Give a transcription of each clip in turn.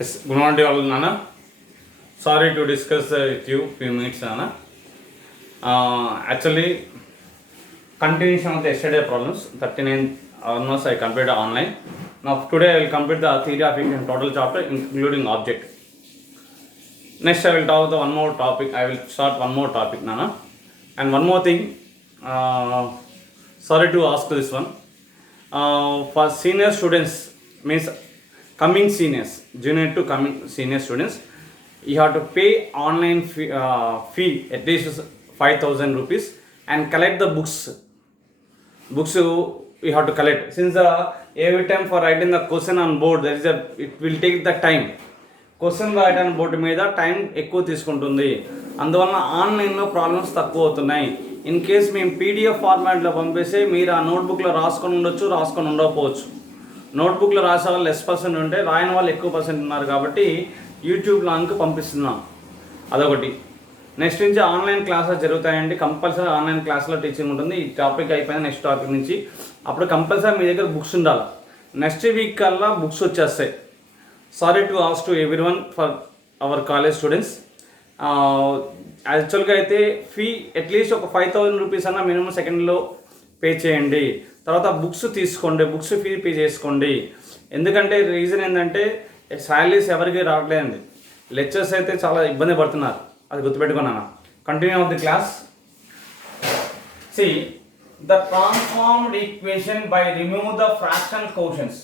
Yes, good morning to all, Nana. Sorry to discuss with you few minutes, Nana. Actually, continuation of the yesterday problems. 39 almost I completed online. Now today I will complete the theory of equation total chapter including object. Next I will talk the one more topic. I will start one more topic, Nana. And one more thing. Sorry to ask this one. For senior students means coming seniors, junior to coming senior students, you have to pay online fee at least 5,000 rupees and collect the books you have to collect. Since every time for writing the question on board there is it will take the time. Question రాయడానికి board మీద time ఎక్కువ తీసుకుంటుంది, అందువలన ఆన్లైన్లో problems తక్కువ అవుతున్నాయి. In case మేము PDF ఫార్మాట్లో పంపిస్తే మీరు ఆ నోట్బుక్లో రాసుకొని ఉండొచ్చు, రాసుకొని ఉండకపోవచ్చు. నోట్బుక్లో రాసే వాళ్ళు లెస్ % ఉంటే రాయని వాళ్ళు ఎక్కువ % ఉన్నారు కాబట్టి యూట్యూబ్ లాంక్ పంపిస్తున్నాం. అదొకటి. నెక్స్ట్ నుంచి ఆన్లైన్ క్లాసెస్ జరుగుతాయండి. కంపల్సరీ ఆన్లైన్ క్లాస్లో టీచింగ్ ఉంటుంది. ఈ టాపిక్ అయిపోయింది, నెక్స్ట్ టాపిక్ నుంచి అప్పుడు కంపల్సరీ మీ దగ్గర బుక్స్ ఉండాలి. నెక్స్ట్ వీక్ కల్లా బుక్స్ వచ్చేస్తాయి. Sorry to ask to everyone for hour college students. యాక్చువల్గా అయితే ఫీ అట్లీస్ట్ ఒక 5,000 రూపీస్ అన్న మినిమం సెకండ్లో పే చేయండి. తర్వాత బుక్స్ తీసుకోండి, బుక్స్ ఫీ పే చేసుకోండి. ఎందుకంటే రీజన్ ఏంటంటే శాలరీస్ ఎవరికి రావట్లేదండి. లెక్చర్స్ అయితే చాలా ఇబ్బంది పడుతున్నారు, అది గుర్తుపెట్టుకున్నాను. Continue of the class. See the transformed equation by remove the fractional quotients.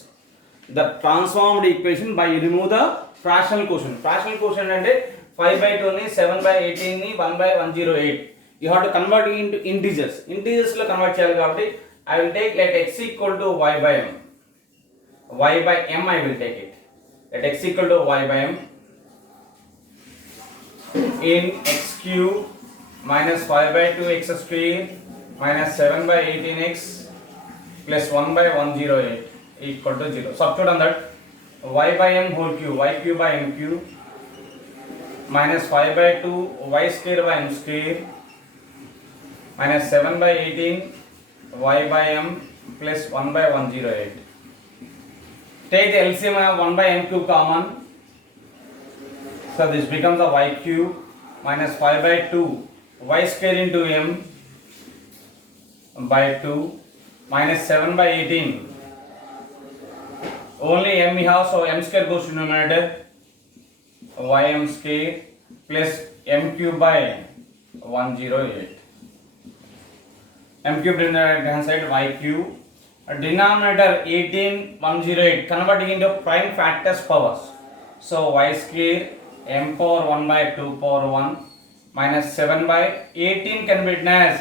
The transformed equation by remove the fractional quotient. Fractional quotient అంటే 5/2 ని 7/18 ని 1/108. You have to convert it into integers. Integers లో convert చేయాలి కాబట్టి I will take let x equal to y by m. Y by m I will take it. Let x equal to y by m in x cube minus 5/2 x square minus 7/18 x plus 1/108 equal to 0. Substitute on that. Y by m whole cube, y cube by m cube minus 5/2 y square by m square minus 7/18 y by m plus 1/108. Take the LCM of 1 by m cube common. So this becomes a y cube minus 5/2 y square into m by 2 minus 7/18. Only m we have, so m square goes to numerator, ym square plus m cube by 108. M cube in the right hand side, y cube. Denominator 18, 108, converting into prime factors powers. So y square m power 1 by 2 power 1 minus 7/18 can be written as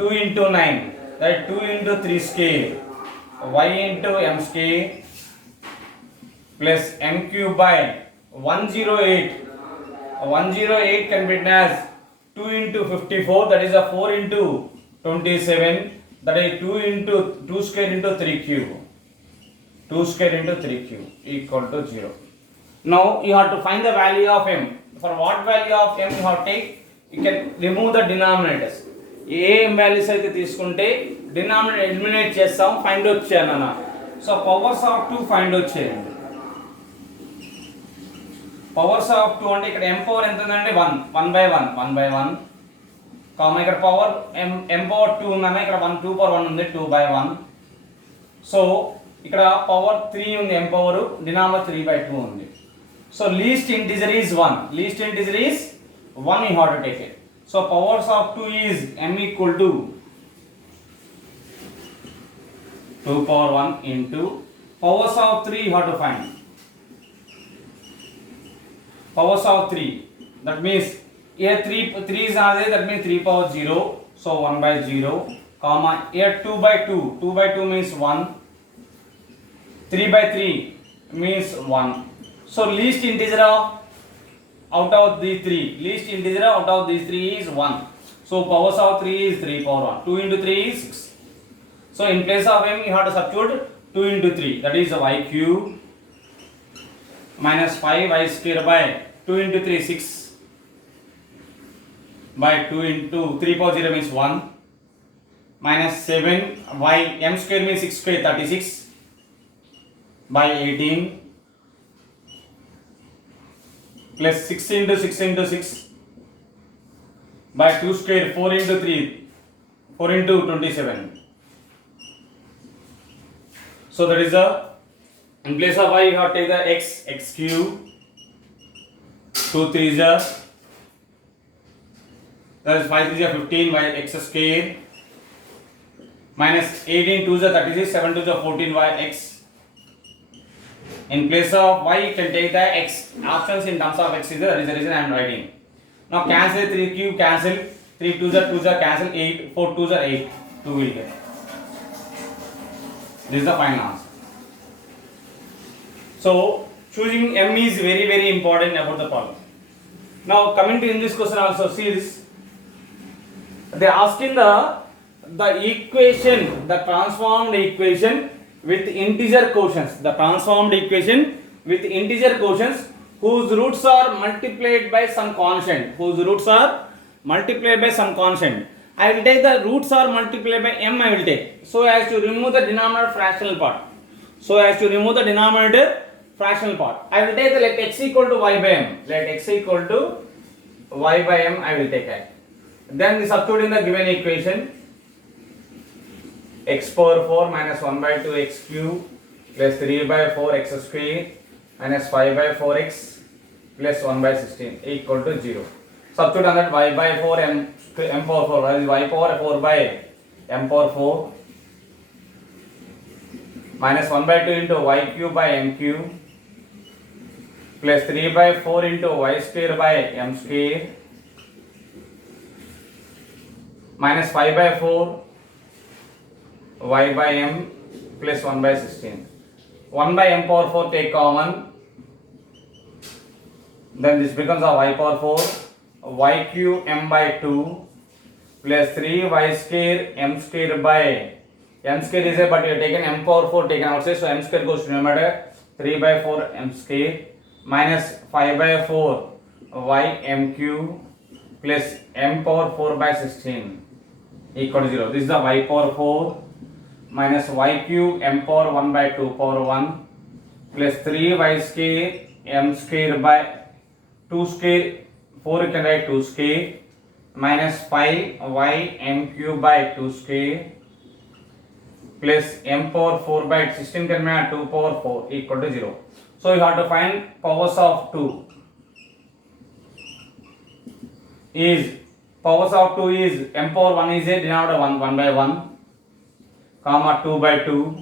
2 into 9, that 2 into 3 square. Y into m square plus m cube by 108. 108 can be written as 2 into 54, that is a 4 into 27, that is 2 into 2 square into 3 cube. 2 square into 3 cube equal to 0. Now you have to find the value of m. For what value of m you have to take, you can remove the denominators. A values అయితే తీసుకుంటే denominator eliminate చేస్తాం, find out చేయాలన్నా. So powers of 2 find out చేయండి. Powers of 2 అంటే ఇక్కడ m power ఎంత ఉందంటే 1/1 common, ఇక్కడ పవర్ m పవర్ 2 ఉందన్న, ఇక్కడ 2 పవర్ 1 ఉంది 2/1. సో ఇక్కడ పవర్ 3 ఉంది, m పవర్ డినామినేటర్ 3/2 ఉంది. So least integer is 1. Least integer is 1, you have to take it. So powers of 2 is m equal to 2 power 1 into powers of 3 you have to find. Powers of 3, that means here 3 is are there, that means 3 power 0, so 1/0, comma here 2/2, 2/2 means 1, 3/3 means 1. So least integer of out of these 3, least integer out of these 3 is 1. So powers of 3 is 3 power 1. 2 into 3 is 6. So in place of m you have to substitute 2 into 3, that is y cube minus 5y square by 2 into 3 6 by 2 into 3 power 0 means 1 minus 7 y m square means 6 square 36 by 18 plus 6 into 6 into 6 by 2 square, 4 into 3, 4 into 27. So that is the, in place of y you have to take the x cube, 2 3s are, that is 5 3s are 15 by x square, minus 18 2s are 36, 7 2s are 14 by x. In place of y you can take the x, options in terms of x is that is the reason I am writing. Now cancel 3 cube, cancel 3 2s are cancel, 8 4 2s are 8, 2 will get. This is the final answer. So choosing M is very very important about the problem. Now coming to in this question also, see this. They are asking the equation, the transformed equation with integer quotients. The transformed equation with integer quotients whose roots are multiplied by some constant. Whose roots are multiplied by some constant. I will take the roots are multiplied by m. I will take so as to remove the denominator fractional part. So as to remove the denominator fractional part, I will take the let x equal to y by m. Let x equal to y by m. I will take it. Then the substitute in the given equation. X power 4 minus 1 by 2 x cube plus 3 by 4 x square minus 5 by 4 x plus 1 by 16 equal to 0. Substitute on that y by 4 m power 4, that is y power 4 by m power 4 minus 1 by 2 into y cube by m cube plus 3 by 4 into y square by m square minus 5 by 4 y by m plus 1 by 16. 1 by m power 4 take common, then this becomes a y power 4 y cube m by 2 plus 3 y square m square by m square is a, but you have taken m power 4 taken outside, so m square goes to numerator, 3 by 4 m square minus 5 by 4 y m cube plus m power 4 by 16 equal to 0. This is the y power 4 minus y cube m power 1 by 2 power 1 plus 3 y square m square by 2 square, 4 you can write 2 square minus 5 y m cube by 2 square plus m power 4 by 16 can be 2 power 4 equal to 0. So you have to find powers of 2 is, powers of 2 is m power 1 is a denominator 1 by 1 comma 2 by 2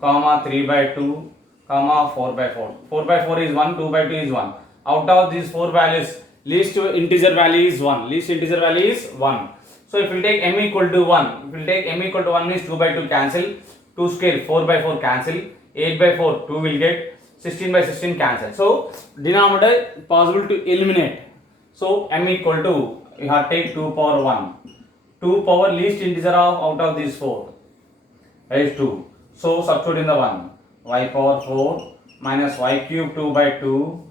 comma 3 by 2 comma 4 by 4. 4 by 4 is 1, 2 by 2 is 1. Out of these 4 values, least integer value is 1. Least integer value is 1. So if we take m equal to 1, if we take m equal to 1 means 2 by 2 cancel, 2 square 4 by 4 cancel, 8 by 4 2 will get, 16 by 16 cancel. So denominator possible to eliminate. So m equal to, you have to take 2 power 1. 2 power least integer of out of these 4 is 2. So substitute in the 1. Y power 4 minus y cube 2 by 2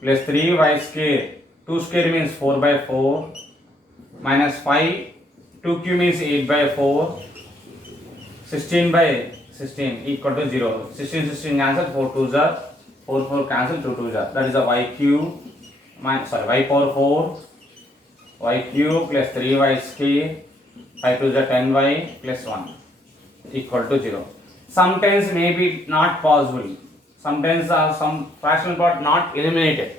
plus 3 y square. 2 square means 4 by 4 minus 5, 2 cube means 8 by 4, 16 by 16 equal to 0. 16 cancel, 4 2s are, 4 4 cancel, 2 2s are. That is a y cube minus, y power 4 y cube plus 3y square, 5 2s are 10y plus 1 equal to 0. Sometimes may be not possible. Sometimes some fractional part not eliminated.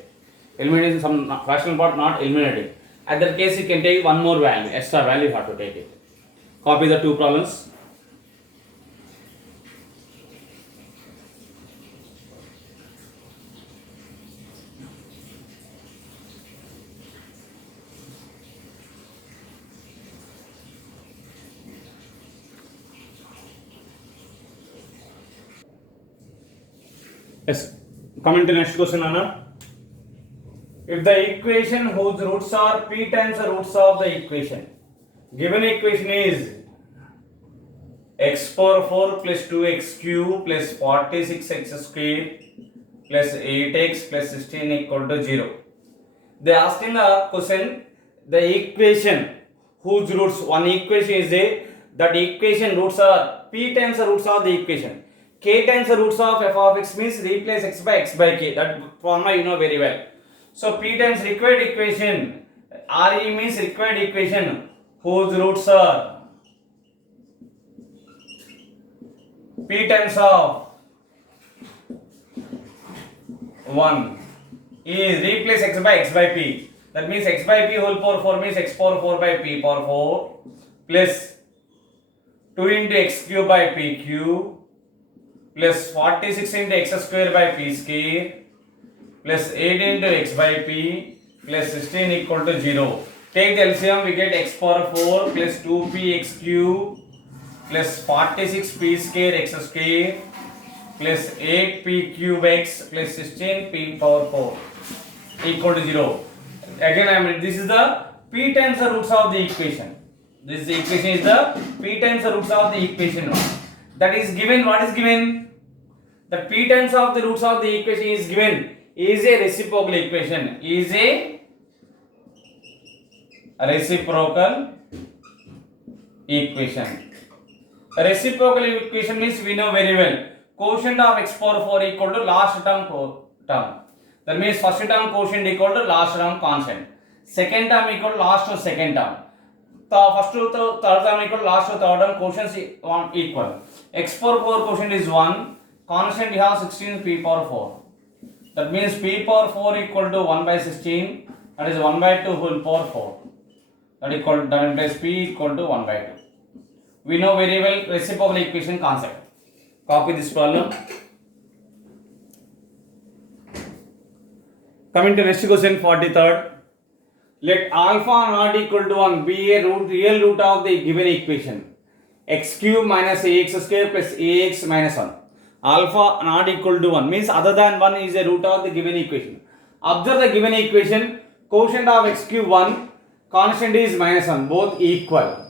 Eliminating some fractional part not eliminated. At that case, you can take one more value, extra value you have to take it. Copy the two problems. Yes, coming to next question, Anna. If the equation whose roots are p times the roots of the equation, given equation is x power 4 plus 2x cube plus 46x square plus 8x plus 16 equal to 0. They asked in the question the equation whose roots, one equation is a, that equation roots are p times the roots of the equation. K times the roots of f of x means replace x by k. That formula you know very well. So P times required equation, RE means required equation whose roots are P times of 1 is replace x by p. That means x by p whole power 4 means x power 4 by p power 4 plus 2 into x cube by p cube plus 46 into x square by p square plus 8 into x by p plus 16 equal to 0. Take the LCM, we get x power 4 plus 2p x cube plus 46p square x square plus 8p cube x plus 16p power 4 equal to 0. Again, this is the p times the roots of the equation. This equation is the p times the roots of the equation. That is given. What is given? The p times of the roots of the equation is given. Is a reciprocal equation. Is a reciprocal equation. A reciprocal equation means we know very well. Quotient of x power 4 equal to last term term. That means first term quotient equal to last term constant. Second term equal to last to second term. First to third term equal to last to third term quotients equal. X power 4 quotient is 1. Constant you have 16 p power 4. That means p power 4 equal to 1 by 16. That is 1 by 2 whole power 4. That implies p equal to 1 by 2. We know very well reciprocal equation concept. Copy this problem. Coming to next question, 43rd. Let alpha not equal to 1 be a real root of the given equation. X cube minus ax square plus ax minus 1. Alpha not equal to 1 means other than 1 is a root of the given equation. Observe the given equation. Quotient of x cube 1. Constant is minus 1. Both equal.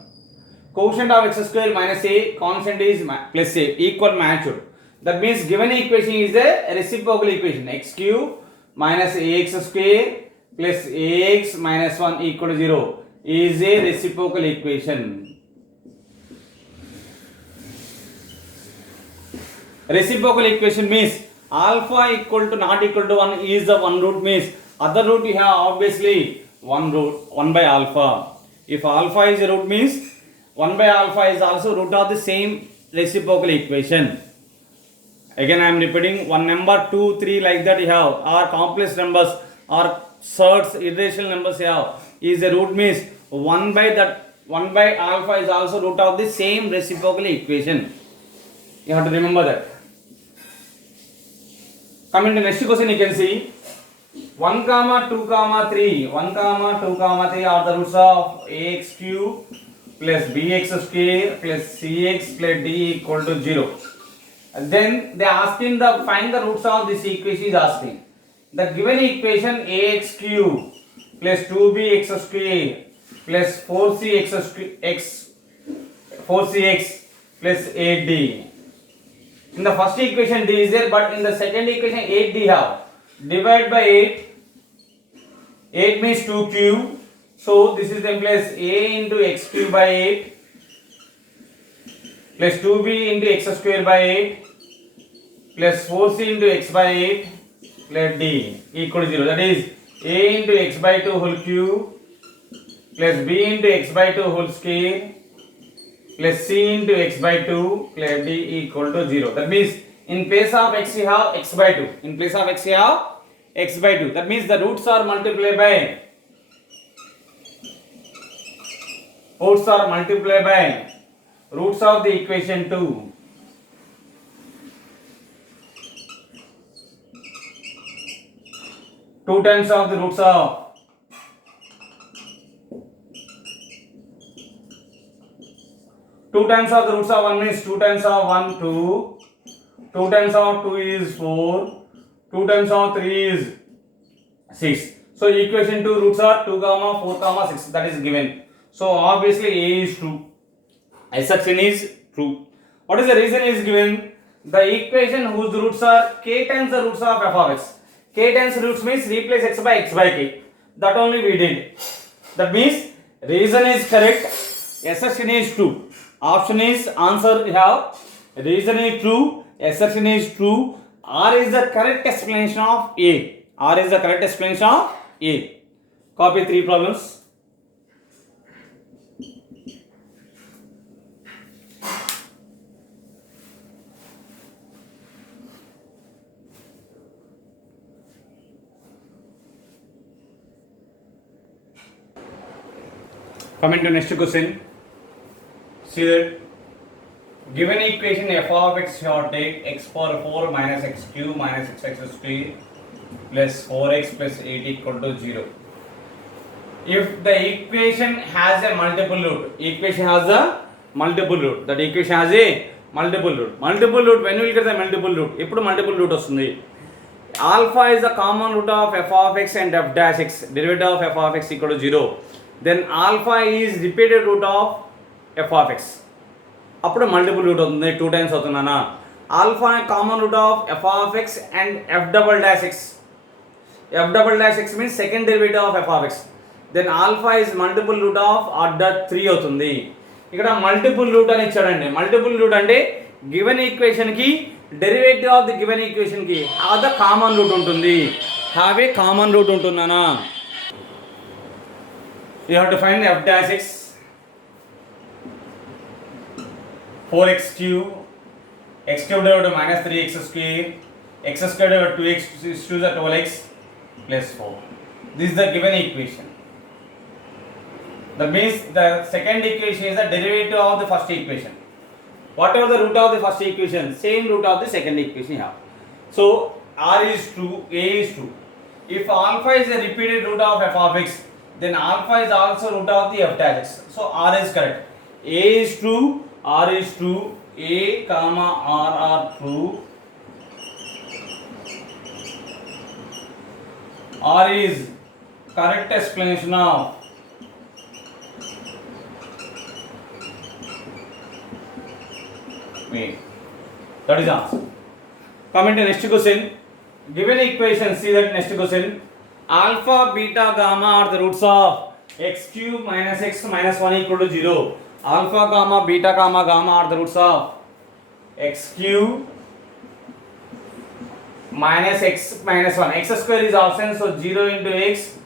Quotient of x square minus a, constant is plus a, equal magnitude. That means given equation is a reciprocal equation. X cube minus ax square plus ax minus 1 equal to 0 is a reciprocal equation. Reciprocal equation means alpha equal to not equal to 1 is the one root means other root you have obviously one root 1 by alpha. If alpha is a root means 1 by alpha is also root of the same reciprocal equation. Again I am repeating, one number 2, 3 like that you have, or complex numbers or surds irrational numbers you have is a root means 1 by alpha is also root of the same reciprocal equation. You have to remember that. Coming to next question, you can see 1, 2, 3. 1, 2, 3 are the roots of ax cube plus bx square plus cx plus d equal to 0. Then they are asking find the roots of this equation is asking. The given equation ax cube plus 2bx square plus 4cx plus 8d. In the first equation d is there, but in the second equation 8d have. Divide by 8. 8 means 2 cube. So this is then place a into x cube by 8 plus 2b into x square by 8 plus 4c into x by 8 plus d equal to 0. That is a into x by 2 whole cube plus b into x by 2 whole square plus c into x by 2 plus d equal to 0. That means in place of x you have x by 2. In place of x you have x by 2. That means the roots are multiplied by roots of the equation 2. Two times of the roots of two times of the roots of 1 means 2 times of 1 2. 2 times of 2 is 4. 2 times of 3 is 6. So equation 2 roots are 2, 4, 6. That is given. So obviously A is true. Assumption is true. What is the reason is given? The equation whose roots are k times the roots of f of x. K times roots means replace x by k. That only we did. That means reason is correct. Assumption is true. Option is answer you have. Reason is true. assertion is true. R is the correct explanation of A. R is the correct explanation of A. Copy 3 problems. Coming to next question. See that given equation f of x shall take x power 4 minus x cube minus x square plus 4x plus 8 equal to 0. If the equation has a multiple root, equation has a multiple root, that equation has a multiple root. Multiple root, when we will get the multiple root? Ippudu multiple root vastundi. Alpha is the common root of f of x and f dash x, derivative of f of x equal to 0. Then alpha is repeated root of f of x. అప్పుడు multiple root అవుతుంది, 2 times అవుతున్నానా. Alpha common root of f of x and f double dash x. F double dash x means second derivative of f of x. Then alpha is multiple root of order 3 అవుతుంది. ఇక్కడ multiple root అని ఇచ్చాడండి. Multiple root అంటే given ఈక్వేషన్కి derivative of the given ఈక్వేషన్కి have the common root ఉంటుంది. Have a common root ఉంటుందనా. You have to find F dash X. 4x cube, x cubed over to minus 3x square, x squared over 2x is 2 is 12x plus 4. This is the given equation. That means the second equation is the derivative of the first equation. Whatever the root of the first equation, same root of the second equation you have. So r is 2, a is 2. If alpha is a repeated root of f of x, then alpha is also root of the f dash x. So r is correct. A is 2, R is true, A comma R are true. R is correct explanation of A. That is answer. Coming to next question. Given equation, see that next question. Alpha, beta, gamma are the roots of x cube minus x minus 1 equal to 0. Alpha, gamma, beta, gamma are the roots of x cube minus x minus 1. X square is absent, so 0 into x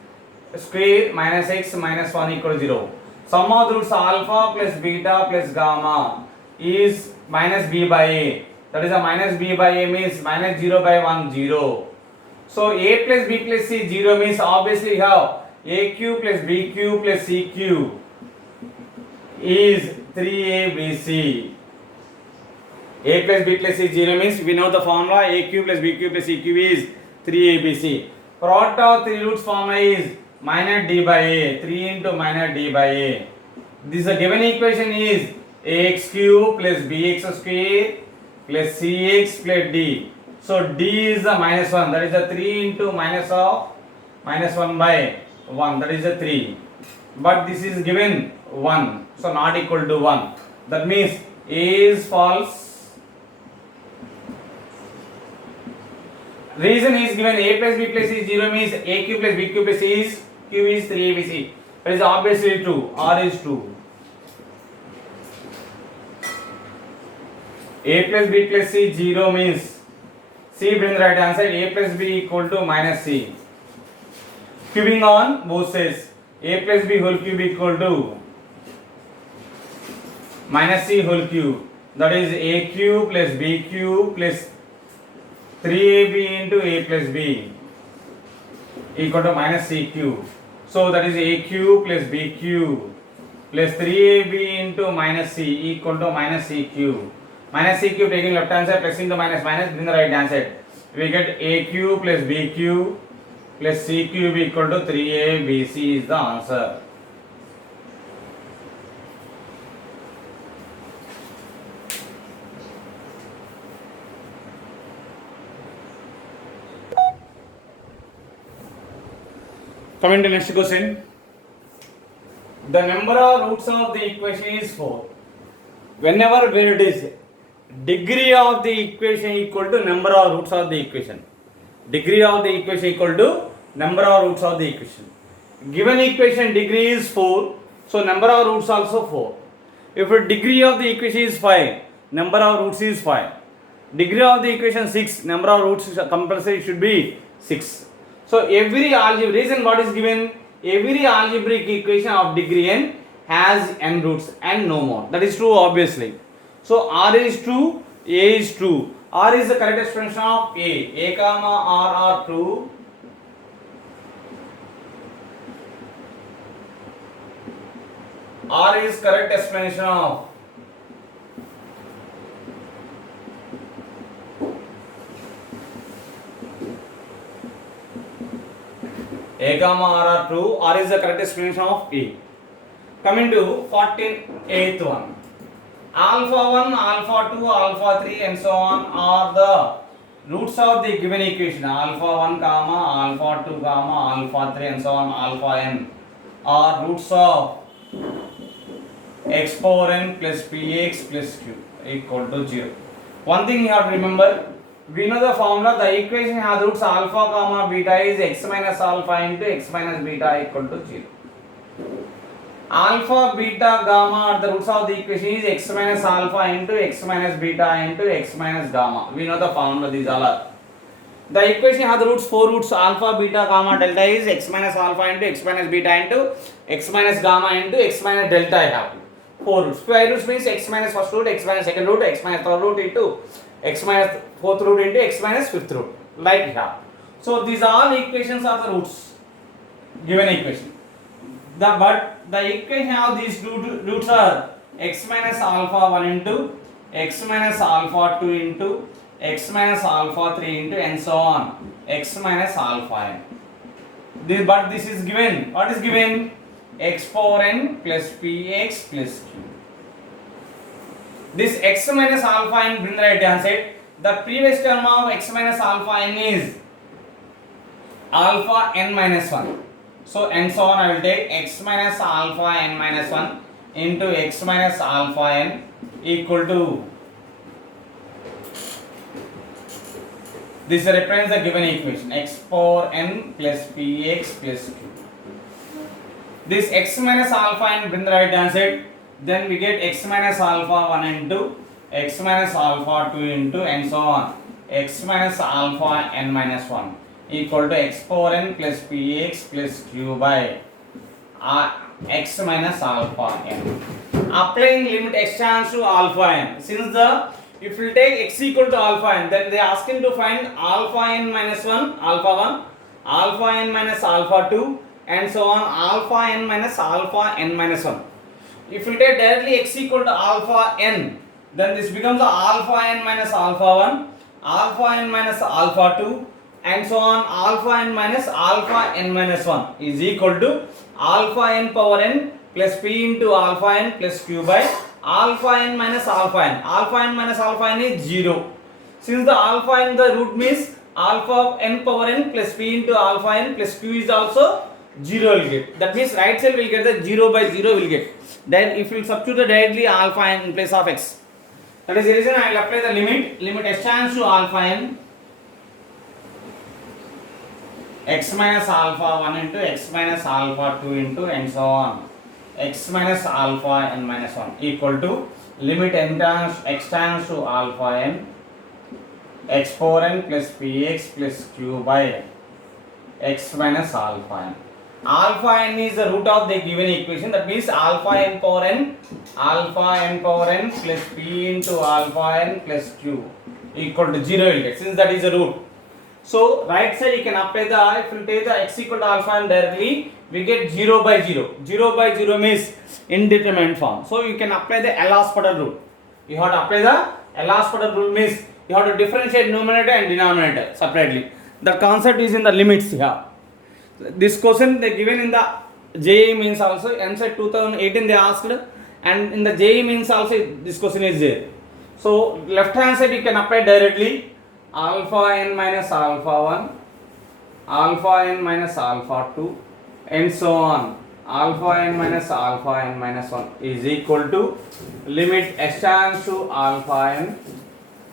square minus x minus 1 equal to 0. Sum of the roots alpha plus beta plus gamma is minus b by a. That is a minus b by a means minus 0 by 1 0. So a plus b plus c 0 means obviously we have a cube plus b cube plus c cube is 3abc. A plus b plus c 0 means we know the formula a cube plus b cube plus c cube is 3abc. Product of three roots formula is minus d by a. 3 into minus d by a. This given equation is ax cube plus bx square plus cx plus d. So d is the minus 1. That is the 3 into minus of minus 1 by 1. That is the 3. But this is given 1, so not equal to 1. That means A is false. Reason is given a plus b plus c 0 means a cube plus b cube plus c is q is 3abc. That is obviously true. R is true. A plus b plus c 0 means c bring the right answer. A plus b equal to minus c. Cubing on both sides. A plus b whole cube equal to minus c whole cube. That is a cube plus b cube plus 3ab into a plus b equal to minus c cube. So that is a cube plus b cube plus 3ab into minus c equal to minus c cube. Minus c cube taking left hand side plus into minus minus bring the right hand side. We get a cube plus b cube plus c cube equal to 3abc is the answer. Coming to next question. The number of roots of the equation is 4. Whenever where it is degree of the equation equal to number of roots of the equation. Degree of the equation equal to number of roots of the equation. Given equation degree is 4, so number of roots also 4. If the degree of the equation is 5, number of roots is 5. Degree of the equation 6. Number of roots compulsory should be 6. So every algebra, reason what is given, every algebraic equation of degree n has n roots and no more. That is true obviously. So R is true, A is true. R is the correct expression of A. A comma R are true. R is correct explanation of A comma R are true. R is the correct explanation of A. Coming to 48th one. Alpha 1, alpha 2, alpha 3 and so on are the roots of the given equation. Alpha 1 comma, alpha 2 comma, alpha 3 and so on, alpha n are roots of x power n plus px plus q equal to 0. One thing you have to remember, we know the formula, the equation has roots alpha comma beta is x minus alpha into x minus beta equal to 0. Alpha, beta, gamma are the roots of the equation is x minus alpha into x minus beta into x minus gamma. We know the formula, these all are. The equation has the roots, 4 roots, alpha, beta, gamma, delta is x minus alpha into x minus beta into x minus gamma into x minus delta I have. 4 roots. 5 roots means x minus first root, x minus second root, x minus third root into x minus fourth root into x minus fifth root. Like here. So these all equations are the roots. Given equation. But the equation of these roots are x minus alpha 1 into x minus alpha 2 into x minus alpha 3 into and so on x minus alpha n. But this is given. What is given? X power n plus px plus q. This x minus alpha n bring the right hand side. The previous term of x minus alpha n is alpha n minus 1. So and so on I will take x minus alpha n minus 1 into x minus alpha n equal to, this represents the given equation x power n plus px plus q. This x minus alpha n bring the right hand side, then we get x minus alpha 1 into x minus alpha 2 into and so on x minus alpha n minus 1 equal to x power n plus px plus q by x minus alpha n. Applying limit x tends to alpha n. Since if you take x equal to alpha n, then they are asking to find alpha n minus 1, alpha 1, alpha n minus alpha 2 and so on alpha n minus alpha n minus 1. If you take directly x equal to alpha n, then this becomes alpha n minus alpha 1, alpha n minus alpha 2 and so on alpha n minus alpha n minus 1 is equal to alpha n power n plus p into alpha n plus q by alpha n minus alpha n. Alpha n minus alpha n is 0. Since the alpha n the root means alpha n power n plus p into alpha n plus q is also 0 will get. That means right side will get the 0 by 0 will get. Then if you substitute directly alpha n in place of x. That is the reason I will apply the limit x tends to alpha n x minus alpha 1 into x minus alpha 2 into and so on x minus alpha n minus 1 equal to limit x tends to alpha n x power n plus px plus q by x minus alpha n. Alpha n is the root of the given equation, that means alpha n power n plus p into alpha n plus q equal to 0 will get, since that is the root. So right side you can apply the, if you take the x equal to alpha n directly, we get 0 by 0. 0 by 0 means indeterminate form. So you can apply the L'Hospital rule. You have to apply the L'Hospital rule means you have to differentiate numerator and denominator separately. The concept is in the limits here. This question they given in the JEE means also, answer 2018 they asked, and in the JEE means also this question is there. So left hand side you can apply directly alpha n minus alpha 1, alpha n minus alpha 2 and so on alpha n minus alpha n minus 1 is equal to limit x tends to alpha n.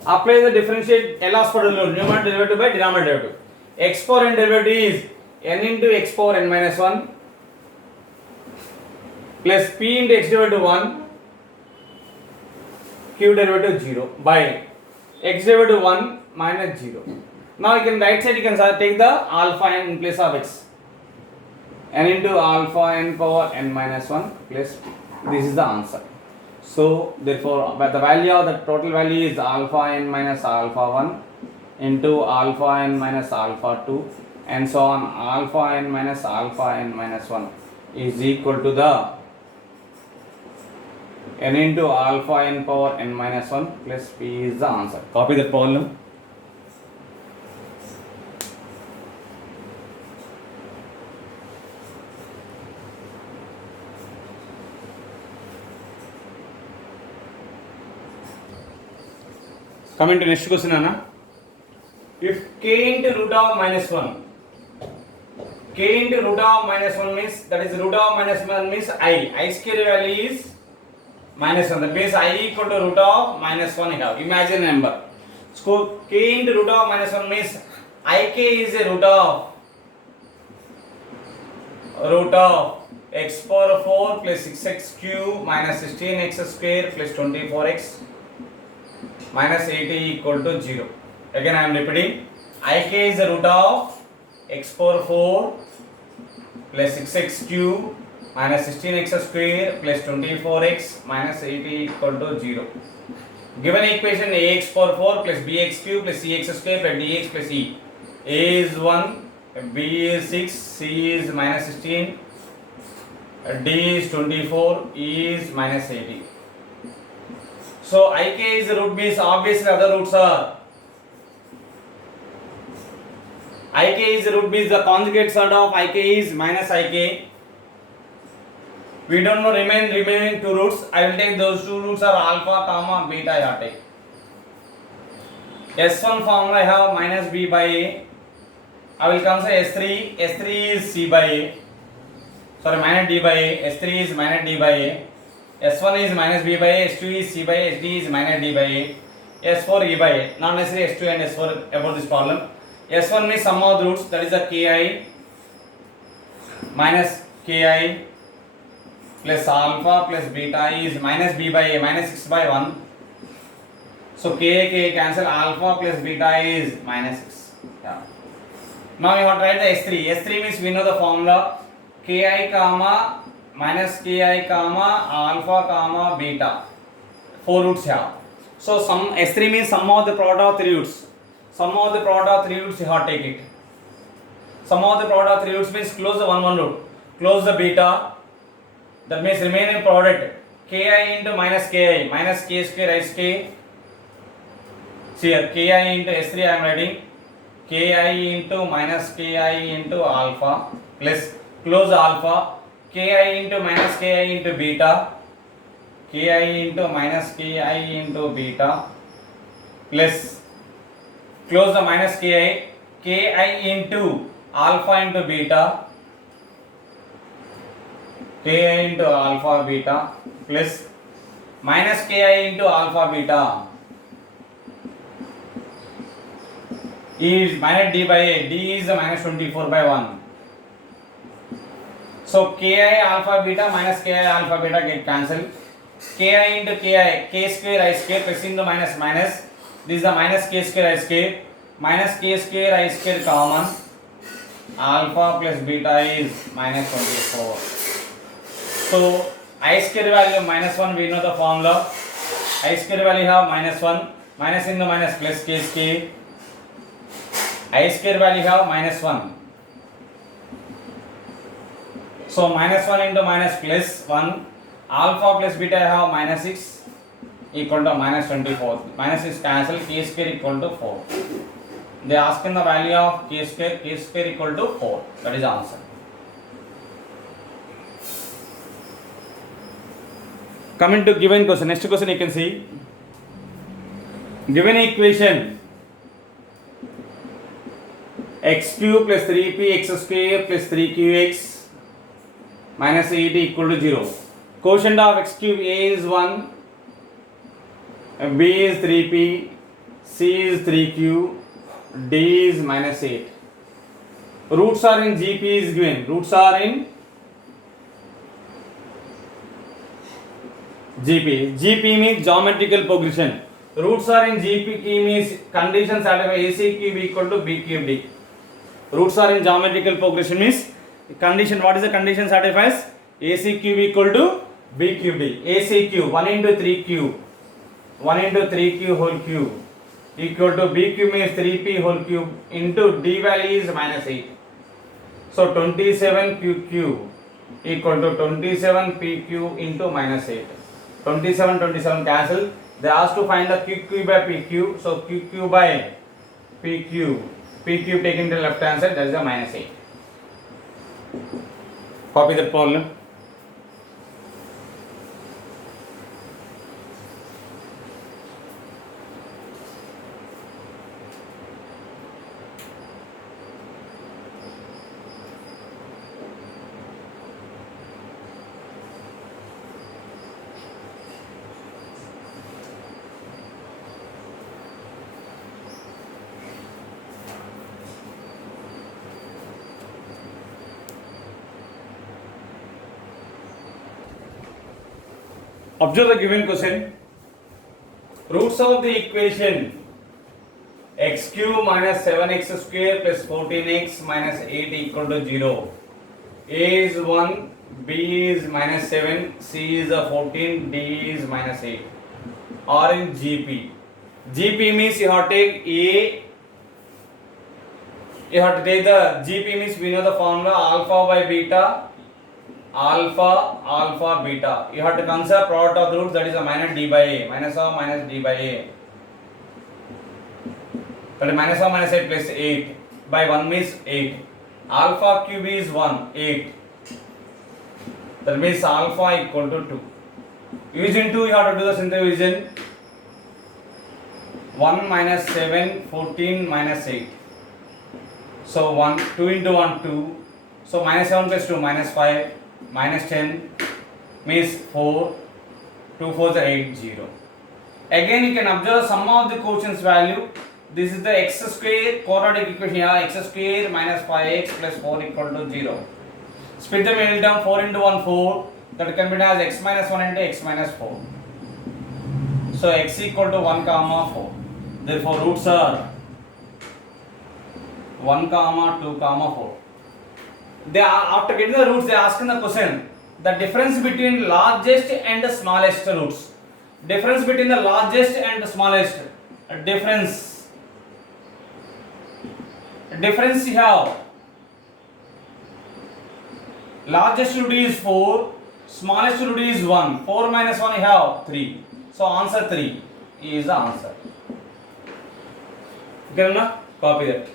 Apply the differentiate L'Hospital rule, numerator derivative by denominator derivative. X power n derivative is n into x power n minus 1 plus p into x derivative 1 q derivative 0 by x divided to 1 minus 0. Now you can right side you can take the alpha n in place of x. N into alpha n power n minus 1 plus p. This is the answer. So therefore the value of the total value is alpha n minus alpha 1 into alpha n minus alpha 2 and so on. Alpha n minus alpha n minus 1 is equal to the n into alpha n power n minus 1 plus p is the answer. Copy that problem. Coming to next question, Anna. If k into root of minus 1, k into root of minus 1 means, that is root of minus 1 means I square value is minus 1. The base I equal to root of minus 1 you have. Imagine number. So k into root of minus 1 means ik is a root of x power 4 plus 6x cube minus 16x square plus 24x minus 80 equal to 0. Again I am repeating. Ik is the root of x power 4 plus 6x cube minus 16x square plus 24x minus 80 equal to 0. Given equation ax power 4 plus bx cube plus cx square plus dx plus e. A is 1, b is 6, c is minus 16, d is 24, e is minus 80. So ik is the root means obviously other roots are. Ik is the root means the conjugate side of ik is minus ik. We don't know remaining two roots. I will take those two roots are alpha, comma, beta. I take. S1 formula I have minus b by a. I will come say S3. S3 is c by a. Sorry, minus d by a. S3 is minus d by a. S1 is minus b by a. S2 is c by a. SD is minus d by a. S4 e by a. Not necessarily S2 and S4 about this problem. S1 means sum of the roots, that is the ki minus ki plus alpha plus beta is minus b by a minus 6 by 1. So ki cancel, alpha plus beta is minus 6. Yeah. Now you have to write the S3. S3 means we know the formula ki comma minus ki comma alpha comma beta. 4 roots here. So sum S3 means sum of the product of 3 roots. Sum of the product of 3 roots you have to take it. Sum of the product of 3 roots means close the one root. Close the beta. That means remaining product ki into minus ki minus k square is k. See here ki into S3 I am writing ki into minus ki into alpha plus close alpha ki into minus ki into beta ki into minus ki into beta plus close the minus ki into alpha into beta ki into alpha beta plus minus ki into alpha beta is minus d by a. D is minus 24 by 1. So ki alpha beta minus ki alpha beta get cancelled. Ki into k square I square plus into minus minus. This is the minus k square I square. Minus k square I square common. Alpha plus beta is minus 24. So I square value minus 1, we know the formula. I square value have minus 1. Minus into minus plus k square. I square value have minus 1. So minus 1 into minus plus 1. Alpha plus beta I have minus 6 equal to minus 24. Minus 6 cancel, k square equal to 4. They asking the value of k square equal to 4. That is the answer. Coming to given question. Next question you can see. Given equation x cube plus 3p x square plus 3qx minus 80 equal to 0. Quotient of x cube a is 1, b is 3p, c is 3q, d is minus 8. Roots are in gp is given. Roots are in gp. gp means geometrical progression. Roots are in GP means condition satisfied AC cube equal to B cube D. Roots are in geometrical progression means condition. What is the condition satisfies? AC cube equal to B cube D. AC cube 1 into 3 cube 1 into 3 cube whole cube equal to B cube means 3P whole cube into D value is minus 8. So 27 cube equal to 27 P cube into minus 8. 27 cancel. They asked to find the Q by P cube. So Q by P cube. P cube taken to the left hand side, that is a minus 8. Copy that problem. Observe the given question. Roots of the equation x cube minus 7x square plus 14x minus 8 equal to 0. A is 1, B is minus 7, C is 14, D is minus 8. Are in GP. GP means you have to take A. You have to take the GP means we know the formula alpha by beta. Alpha beta. You have to consider product of the roots, that is a minus D by A. Minus or minus D by A. That is minus or minus 8 plus 8 by 1 means 8. Alpha cube is 1, 8. That means alpha equal to 2. Using 2 you have to do the simple division. 1 minus 7, 14 minus 8. So 1, 2 into 1, 2. So minus 7 plus 2 minus 5. Minus 10 means 4, 2 4 is 8, 0. Again you can observe sum of the quotients value. This is the x square quadratic equation here, x square minus 5x plus 4 equal to 0. Split the middle term, 4 into 1 4, that can be done as x minus 1 into x minus 4. So x equal to 1 comma 4. Therefore roots are 1 comma 2 comma 4. They are, after getting the roots, they are asking the question, the difference between largest and the smallest roots. Difference between the largest and the smallest. Difference you have. Largest root is 4, smallest root is 1. 4 minus 1 you have 3. So answer 3 is the answer. Okay, now copy that.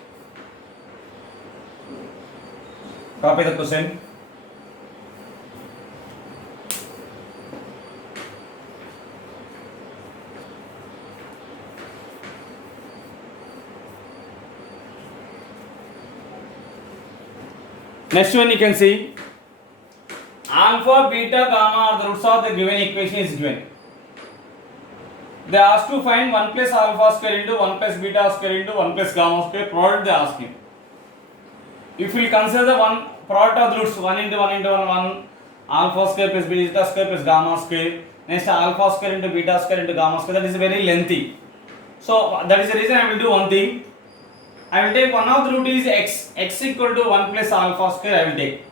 Copy the question. Next one you can see alpha, beta, gamma are the roots of the given equation is given. They asked to find 1 plus alpha square into 1 plus beta square into 1 plus gamma square product they ask him. If we consider the one product of the roots 1 into 1 into 1 alpha square plus beta square plus gamma square, next alpha square into beta square into gamma square, that is very lengthy. So that is the reason I will do one thing. I will take one of the root is x equal to 1 plus alpha square. I will take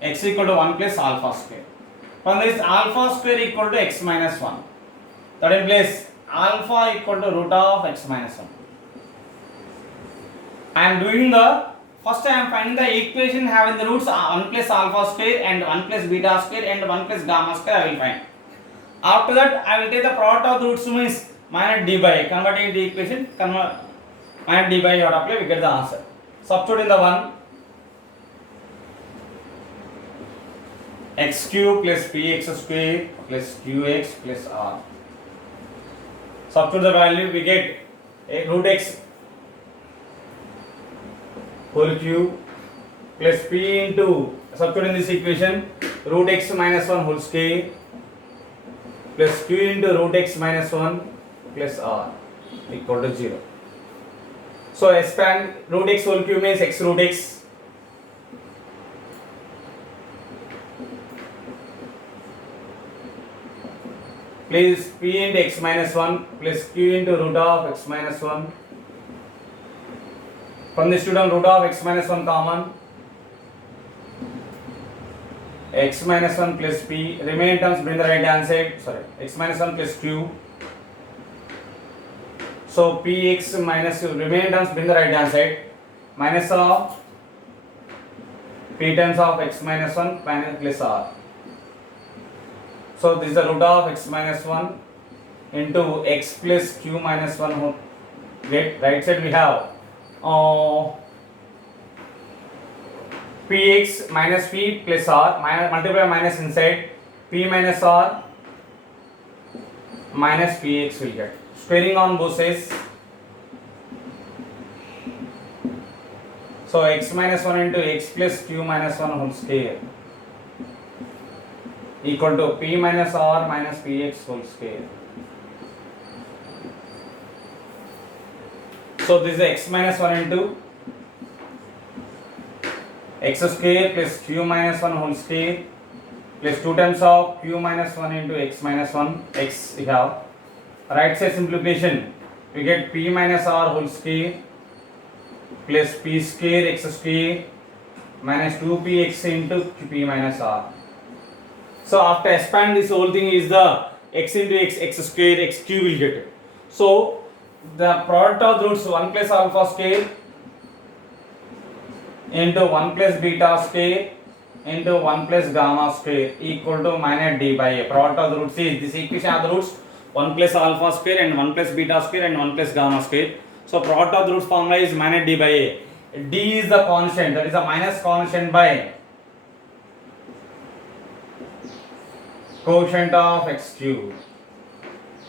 x equal to 1 plus alpha square. From this alpha square equal to x minus 1. That in place alpha equal to root of x minus 1. I am doing the first I am finding the equation having the roots 1 plus alpha square and 1 plus beta square and 1 plus gamma square I will find. After that I will take the product of the roots means minus d by a. Converting the equation, minus d by a you have to apply, we get the answer. Substitute in the 1. X cube plus px square plus qx plus r. Substitute the value, we get root x whole cube plus p into, substitute in this equation, root x minus 1 whole square plus q into root x minus 1 plus r equal to 0. So expand root x whole cube means x root x. Please p into x minus 1 plus q into root of x minus 1. From the student, root of x minus 1 common. X minus 1 plus p. Remaining terms bring the right hand side. Sorry, x minus 1 plus q. So px minus q. Remaining terms bring the right hand side. Minus of p times of x minus 1 minus plus r. So this is the root of x minus 1 into x plus q minus 1. Get right side we have px minus p plus r minus multiply minus inside p minus r minus px will get. Squaring on both sides. So x minus 1 into x plus q minus 1 whole square equal to p minus r minus px whole square. So this is x minus 1 into x square plus q minus 1 whole square plus 2 times of q minus 1 into x minus 1 x we have. Right side simplification we get p minus r whole square plus p square x square minus 2px into p minus r. So after expand this whole thing is the x into x square x cube will get it. So the product of the roots 1 plus alpha square into 1 plus beta square into 1 plus gamma square equal to minus d by a. Product of the roots is this equation of the roots 1 plus alpha square and 1 plus beta square and 1 plus gamma square. So product of the roots formula is minus d by a. D is the constant, that is a minus constant by quotient of x cube.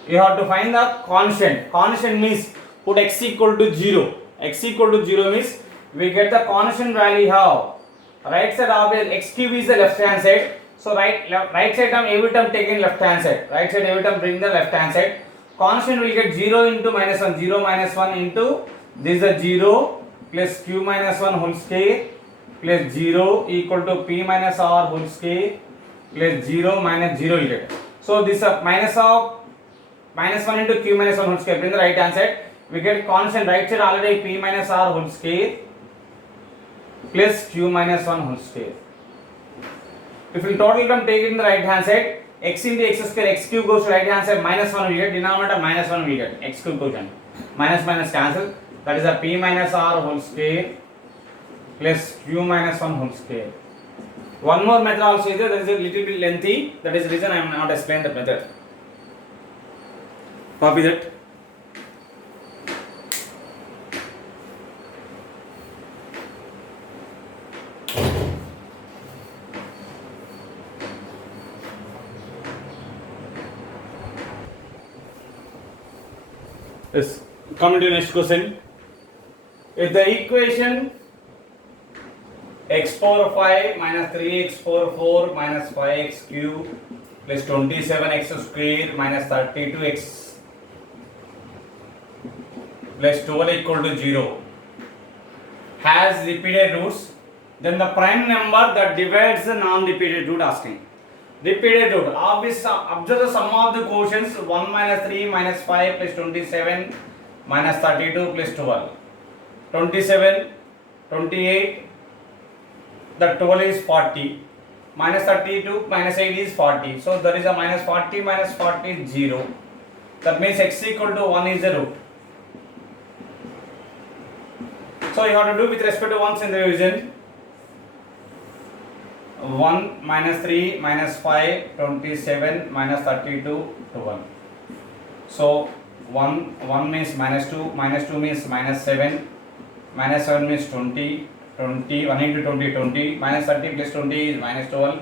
You have to find the constant. Constant means put x equal to 0. X equal to 0 means we get the constant value how right side of the x cube is the left hand side. So right side term every term taken left hand side. Right side every term bring the left hand side. Constant will get 0 into minus 1. 0 minus 1 into this is a 0 plus q minus 1 whole square plus 0 equal to p minus r whole square plus 0 minus 0 will get. So this minus of minus 1 into q minus 1 whole square bring the right hand side. We get constant right side already p minus r whole square plus q minus 1 whole square. If you total term take it in the right hand side, x into x square x cube goes to right hand side, minus 1 will get, denominator minus 1 will get, x cube quotient. Minus minus cancel, that is a p minus r whole square plus q minus 1 whole square. One more method also is there, that is a little bit lengthy, that is the reason I am not explaining that method. Copy that. Yes. Coming to the next question. If the equation x power 5 minus 3x power 4 minus 5x cube plus 27x square minus 32x plus 12 equal to 0 has repeated roots, then the prime number that divides the non-repeated root asking. Repeated root, observe the sum of the quotients 1 minus 3 minus 5 plus 27 minus 32 plus 12. 27, 28, the 12 is 40, minus 32 minus 8 is 40. So there is a minus 40 minus 40 is 0. That means x equal to 1 is the root. So you have to do with respect to ones in the division. 1 minus 3 minus 5 27 minus 32 12. So 1 means minus 2 means minus 7, minus 7 means 20, 1 into 20 20, minus 30 plus 20 is minus 12,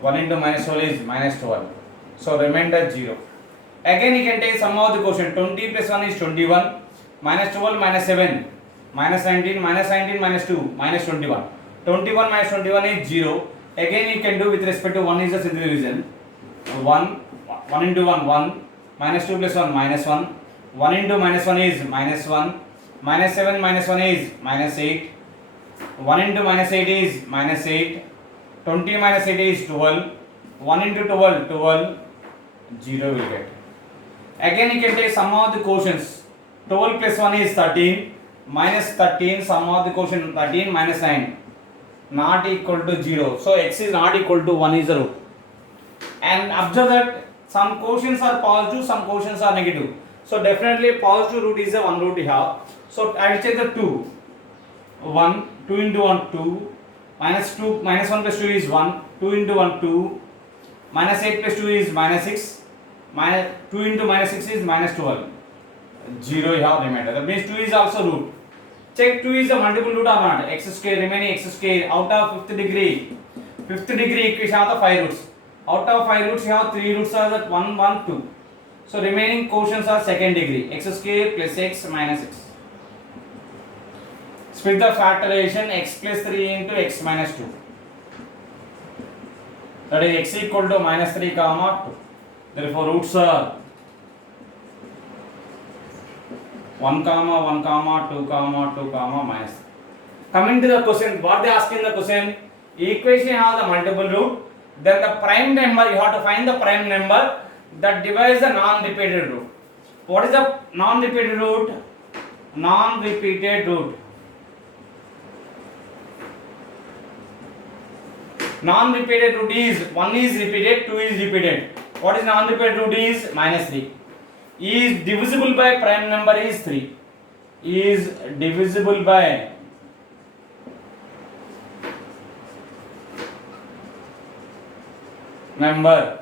1 into minus 12 is minus 12. So remainder 0. Again you can take sum of the quotient, 20 plus 1 is 21, minus 12 minus 7 minus 19 minus 2 minus 21, 21 minus 21 is 0. Again you can do with respect to 1 is the simple division. 1 into 1 1, minus 2 plus 1 minus 1, 1 into minus 1 is minus 1, minus 7 minus 1 is minus 8, 1 into minus 8 is minus 8, 20 minus 8 is 12, 1 into 12 12, 0 will get. Again you can take sum of the quotients. 12 plus 1 is 13, minus 13, sum of the quotient 13 minus 9, not equal to 0. So x is not equal to 1 is the root. And observe that some quotients are positive, some quotients are negative. So definitely positive root is the one root you have. So I will take the 2. 1, 2 into 1, 2, minus 2, minus 1 plus 2 is 1, 2 into 1, 2, minus 8 plus 2 is minus 6, minus 2 into minus 6 is minus 12. 0 you have remainder. That means 2 is also root. Check 2 is a multiple root or not. X square remaining x square out of 5th degree. 5th degree equation have the 5 roots. Out of 5 roots you have 3 roots are that 1, 1, 2. So remaining quotients are 2nd degree. X square plus x minus x. Split the factorization x plus 3 into x minus 2. That is x equal to minus 3 comma 2. Therefore roots are 1 comma 1 comma 2 comma 2 comma minus. Coming to the question, what they ask in the question, equation has the multiple root, then the prime number, you have to find the prime number that divides the non-repeated root. What is the non-repeated root? Non-repeated root. Non-repeated root is 1 is repeated, 2 is repeated. What is non-repeated root is minus 3. Is divisible by prime number is 3. Is divisible by number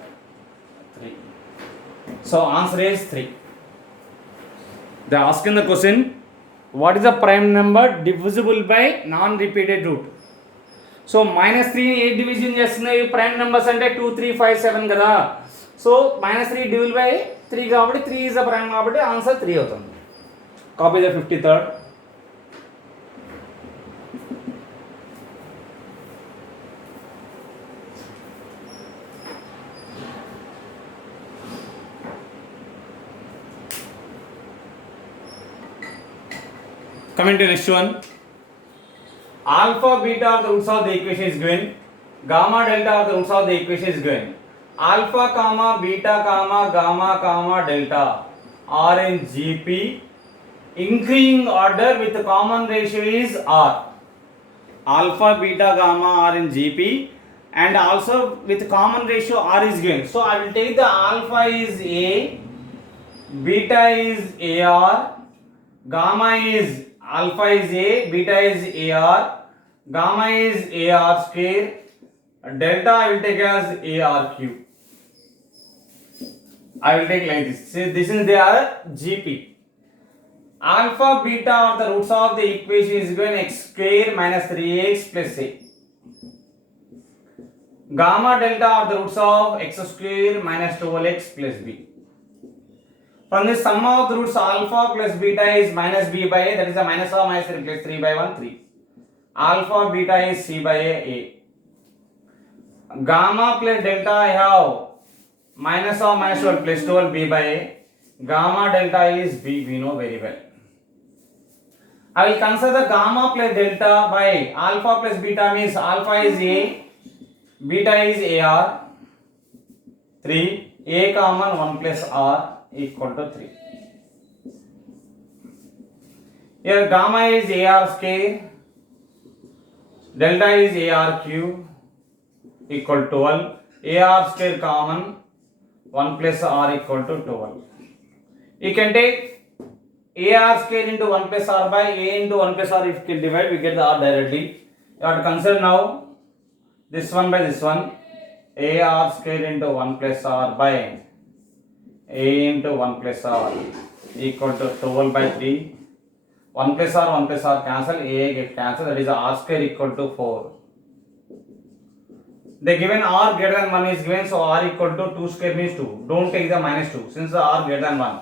3. So answer is 3. They are asking the question, what is the prime number divisible by non-repeated root? So minus 3 8 division చేస్తున్నాయి prime numbers అంటే 2 3 5 7 కదా. So minus 3 divided by 3 కాబట్టి 3 is the prime కాబట్టి answer 3 అవుతుంది. Copy the 53rd. Coming to next one. Alpha, beta are the roots of the equation is given. Gamma, delta are the roots of the equation is given. Alpha, comma, beta, comma, gamma, comma, delta are in GP. Increasing order with the common ratio is R. Alpha, beta, gamma are in GP and also with common ratio R is given. So I will take the alpha is A, beta is AR, gamma is alpha is A, beta is AR, gamma is AR square, delta I will take as ARQ. I will take like this. See, this is their GP. Alpha, beta are the roots of the equation is given x square minus 3x plus a. Gamma, delta are the roots of x square minus 12x plus b. From the sum of the roots alpha plus beta is minus b by a, that is a minus or minus 3 plus 3 by 1 3. Alpha beta is c by a. Gamma plus delta I have minus or minus 12 plus 12 b by a. Gamma delta is b, we know very well. I will consider gamma plus delta by alpha plus beta means alpha is a, beta is ar, 3, a common 1 plus r equal to 3. Here gamma is AR square, delta is AR cube equal to 12, AR square common 1 plus R equal to 12. You can take AR square into 1 plus R by A into 1 plus R, if you can divide we get the R directly. You have to consider now this one by this one, AR square into 1 plus R by A into 1 plus R equal to 12 by 3. 1 plus R cancel, A get cancel, that is R square equal to 4. They given R greater than 1 is given, so R equal to 2 square means 2. Don't take the minus 2 since the R greater than 1.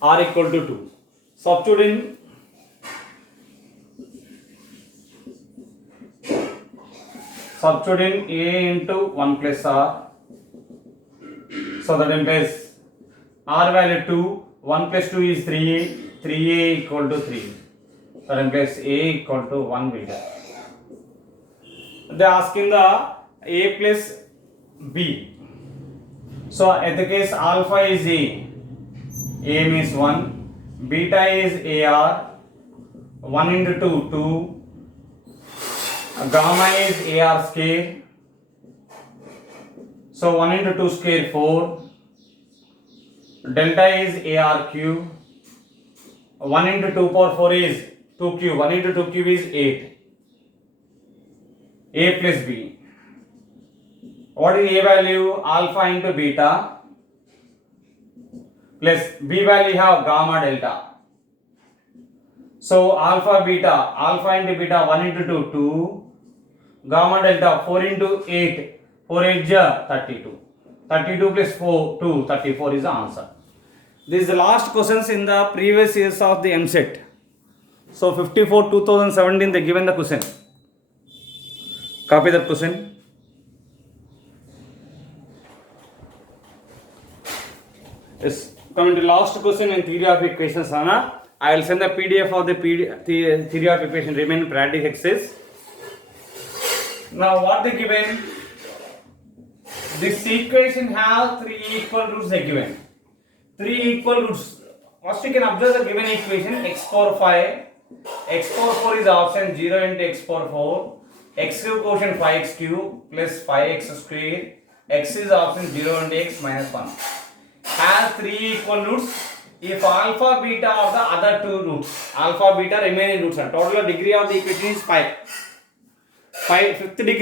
R equal to 2. Substitute in A into 1 plus R. So that in place R value 2, 1 plus 2 is 3A, 3A equal to 3. So in place A equal to 1 we get. They ask in the A plus B. So in the case alpha is A means 1, beta is AR, 1 into 2, 2, gamma is AR square, so 1 into 2 square 4, delta is AR cube, 1 into 2 power 4 is 2 cube, 1 into 2 cube is 8, A plus B. What is A value? Alpha into beta plus B value have gamma delta. So alpha into beta 1 into 2, 2, gamma delta 4 into 8, 4 8 ja 32. 32 plus 4, 2, 34 is the answer. This is the last questions in the previous years of the MSET. So 54 2017 they given the question. Copy that question. Yes, coming to last question in theory of equations, Anna. I will send the PDF of the theory of equation remaining practice exercise. Now what they given? This equation has 3 equal roots they given. 3 equal roots. First you can observe the given equation x power 5. X power 4 is option 0 into x power 4. X cube quotient 5x cube plus 5x square. X is option 0 into x minus 1. Has 3 equal roots. If alpha beta are the other 2 roots, alpha beta remaining roots, and total degree of the equation is 5. 5 fifth degree